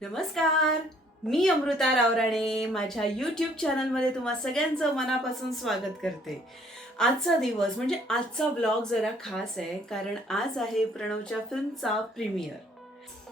नमस्कार, मी अमृता रावराणे माझ्या यूट्यूब चॅनलमध्ये तुम्हा सगळ्यांचं मनापासून स्वागत करते. आजचा दिवस म्हणजे आजचा ब्लॉग जरा खास आहे, कारण आज आहे प्रणवच्या फिल्मचा प्रीमियर.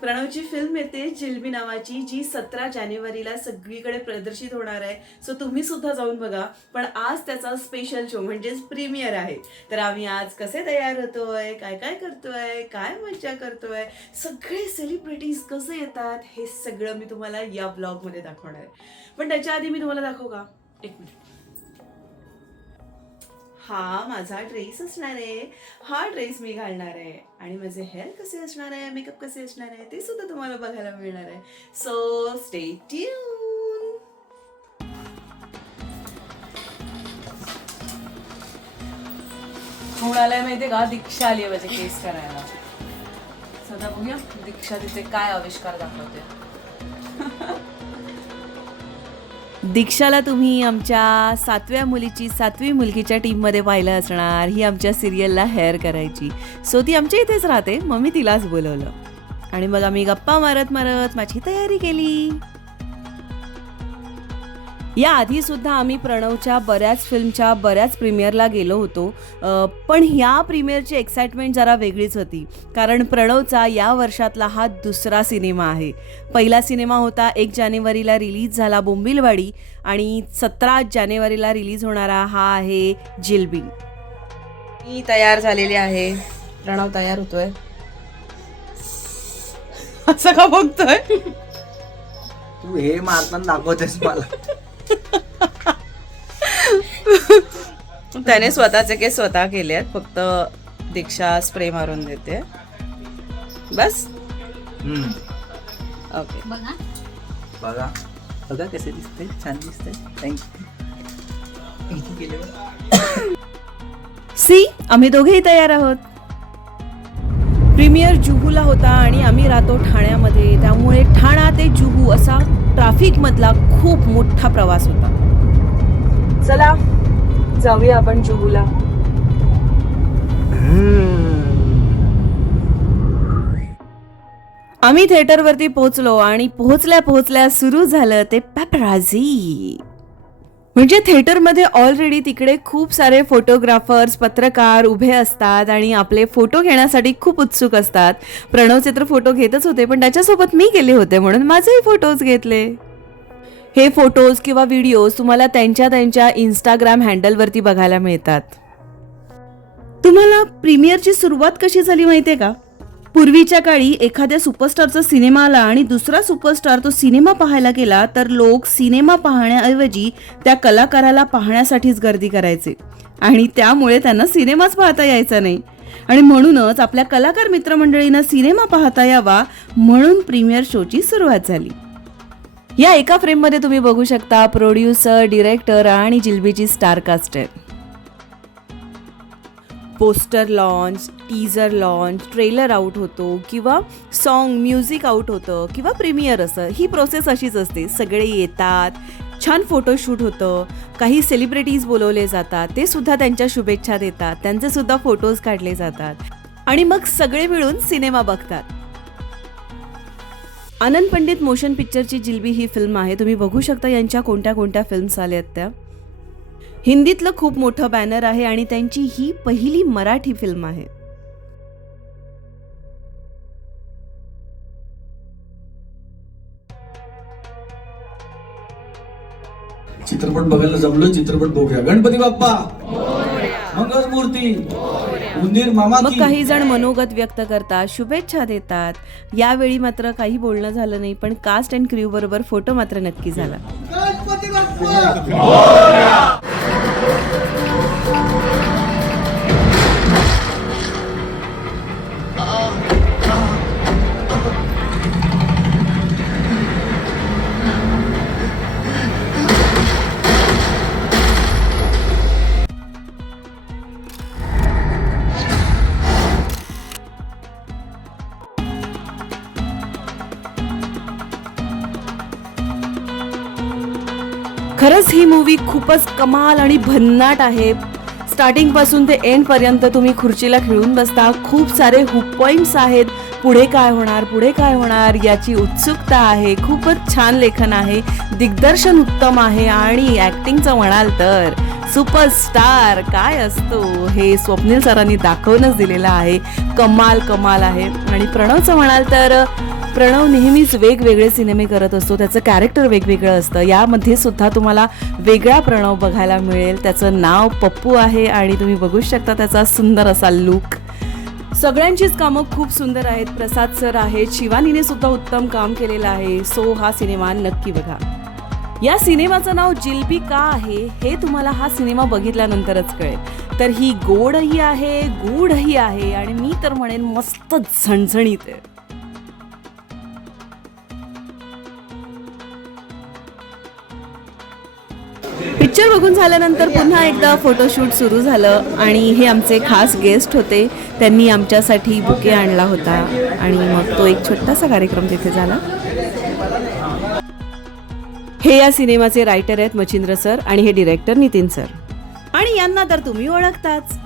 प्रणवची फिल्म येते जिलबी नावाची, जी 17 जानेवारीला सगळीकडे प्रदर्शित होणार आहे. सो तुम्ही सुद्धा जाऊन बघा. पण आज त्याचा स्पेशल शो म्हणजेच प्रीमियर आहे. तर आम्ही आज कसे तयार होतोय, काय काय करतोय, काय मज्जा करतोय, सगळे सेलिब्रिटीज कसे येतात, हे सगळं मी तुम्हाला या ब्लॉगमध्ये दाखवणार आहे. पण त्याच्या आधी मी तुम्हाला दाखवू का? एक मिनिट. हा माझा ड्रेस असणार आहे. हा ड्रेस मी घालणार आहे आणि माझे हेअर कसे असणार आहे, मेकअप कसे असणार आहे, ते सुद्धा तुम्हाला बघायला मिळणार आहे. So stay tune. कोण आलाय माहितीये का? दीक्षा आली आहे माझे केस करायला. सध्या बघूया दीक्षा तिथे काय आविष्कार दाखवते. दीक्षाला तुम्ही आमच्या 7व्या मुलीची 7वी मुलगीच्या टीममध्ये पाहिलं असणार. ही आमच्या सिरियलला हेअर करायची. सो ती आमच्या इथेच राहते, मग मी तिलाच बोलवलं आणि मग आम्ही गप्पा मारत मारत माझी तयारी केली. या आधी सुद्धा आम्ही प्रणवच्या बऱ्याच फिल्मच्या बऱ्याच प्रीमियरला गेलो होतो. पण ह्या प्रीमियरची एक्साइटमेंट जरा वेगळीच होती, कारण प्रणवचा या वर्षातला हा दुसरा सिनेमा आहे. पहिला सिनेमा होता 1 जानेवारीला रिलीज झाला बोंबिलवाडी, आणि 17 जानेवारीला रिलीज होणारा हा आहे जिलबी. मी तयार झालेली आहे, प्रणव तयार होतोय. असं का बघतोय? तू हे मारताना दाखवतेस मला. त्याने स्वतःचे केस स्वतः केले आहेत, फक्त दीक्षा स्प्रे मारून देते बस. ओके, बघा बघा कसे दिसते, छान दिसते. थँक्यू. सी आम्ही दोघेही तयार आहोत. प्रीमियर जुहूला होता आणि आम्ही राहतो ठाण्यामध्ये, त्यामुळे ठाणा ते जुहू असा ट्रॅफिक मधला खूप मोठा प्रवास होता. चला जाऊया आपण जुहूला. आम्ही थिएटरवरती पोहोचलो आणि पोहोचल्या सुरू झालं ते पॅपराझी. म्हणजे थिएटरमध्ये ऑलरेडी तिकडे खूप सारे फोटोग्राफर्स, पत्रकार उभे असतात आणि आपले फोटो घेण्यासाठी खूप उत्सुक असतात. प्रणवचे तर फोटो घेतच होते, पण त्याच्यासोबत मी गेले होते म्हणून माझेही फोटोज घेतले. हे फोटोज किंवा व्हिडिओज तुम्हाला त्यांच्या इंस्टाग्राम हँडलवरती बघायला मिळतात. तुम्हाला प्रीमियरची सुरुवात कशी झाली माहितीये का? पूर्वीच्या काळी एखाद्या सुपरस्टारचा सिनेमा आला आणि दुसरा सुपरस्टार तो सिनेमा पाहायला गेला, तर लोक सिनेमा पाहण्याऐवजी त्या कलाकाराला पाहण्यासाठीच गर्दी करायचे आणि त्यामुळे त्यांना सिनेमाच पाहता यायचा नाही. आणि म्हणूनच आपल्या कलाकार मित्रमंडळींना सिनेमा पाहता यावा म्हणून प्रीमियर शोची सुरुवात झाली. या एका फ्रेममध्ये तुम्ही बघू शकता प्रोड्युसर, डिरेक्टर आणि जिलबीची स्टार कास्ट आहे. Poster launch, teaser launch, trailer out होतो किंवा सॉन्ग म्युझिक आउट होतं किंवा प्रीमियर असं, ही प्रोसेस अशीच असते. सगळे येतात, छान फोटोशूट होतं, काही सेलिब्रिटीज बोलवले जातात, ते सुद्धा त्यांच्या शुभेच्छा देतात, त्यांचे सुद्धा फोटोज काढले जातात आणि मग सगळे मिळून सिनेमा बघतात. आनंद पंडित मोशन पिक्चरची जिलबी ही फिल्म आहे. तुम्ही बघू शकता यांच्या कोणत्या कोणत्या फिल्म्स आल्यात त्या. हिंदीतलं खूप मोठं बॅनर आहे आणि त्यांची ही पहिली मराठी फिल्म आहे. चित्रपट बघायला जमलो, चित्रपट बघूया. गणपती बाप्पा, मंगळमूर्ती, उंदीर मामा. मग काही जण मनोगत व्यक्त करतात, शुभेच्छा देतात. यावेळी मात्र काही बोलणं झालं नाही, पण कास्ट अँड क्रू बरोबर फोटो मात्र नक्की झाला. गणपती बाप्पा. खरंच ही मूवी खूपच कमाल आणि भन्नाट आहे. स्टार्टिंग पासून ते एंड पर्यंत तुम्ही खुर्चीला खिळून बसता. खूप सारे हुक पॉइंट्स आहेत, पुढे काय होणार याची उत्सुकता आहे. खूपच छान लेखन आहे, दिग्दर्शन उत्तम आहे आणि ऍक्टिंगचं म्हणाल तर सुपरस्टार काय असतो हे स्वप्नील सरांनी दाखवूनच दिलेलं आहे. कमाल आहे. आणि प्रणवचं म्हणाल तर प्रणव नेहमीच वेगवेगळे सिनेमे करत असतो, त्याचं कॅरेक्टर वेगवेगळं असतं. यामध्ये सुद्धा तुम्हाला वेगळा प्रणव बघायला मिळेल. त्याचं नाव पप्पू आहे आणि तुम्ही बघू शकता त्याचा सुंदर असा लुक. सगळ्यांचीच कामं खूप सुंदर आहेत. प्रसाद सर आहेत, शिवानीने सुद्धा उत्तम काम केलेलं आहे. सो हा सिनेमा नक्की बघा. या सिनेमाचं नाव जिलबी का आहे हे तुम्हाला हा सिनेमा बघितल्यानंतरच कळेल. तर ही गोडही आहे, गूढही आहे आणि मी तर म्हणेन मस्त झणझणीत आहे. पिक्चर बघून झाल्यानंतर पुन्हा एकदा फोटोशूट सुरू झालं आणि हे आमचे खास गेस्ट होते. त्यांनी आमच्यासाठी बुके आणला होता आणि मग तो एक छोटासा कार्यक्रम तिथे झाला. हे या सिनेमाचे रायटर आहेत मच्छिंद्र सर आणि हे डिरेक्टर नितीन सर आणि यांना तर तुम्ही ओळखताच.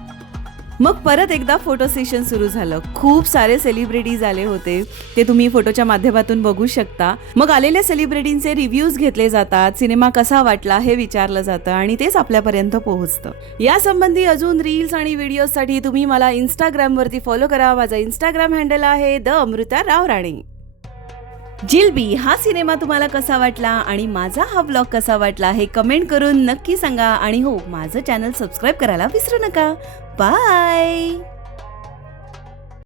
मग परत एकदा फोटो सेशन सुरू झालं. खूप सारे सेलिब्रिटीज आले होते, ते तुम्ही फोटोच्या माध्यमातून बघू शकता. मग आलेल्या सेलिब्रिटींचे रिव्ह्यूज घेतले जातात, सिनेमा कसा वाटला हे विचारलं जातं आणि तेच आपल्यापर्यंत पोहोचतं. यासंबंधी अजून रील्स आणि व्हिडिओसाठी तुम्ही मला इंस्टाग्रामवरती फॉलो करा. माझा इंस्टाग्राम हँडल आहे द अमृता राव राणे. जिलबी हा सिनेमा तुम्हाला कसा वाटला आणि माझा हा ब्लॉग कसा वाटला हे कमेंट करून नक्की सांगा. आणि हो, माझं चॅनल सबस्क्राईब करायला विसरू नका. बाय.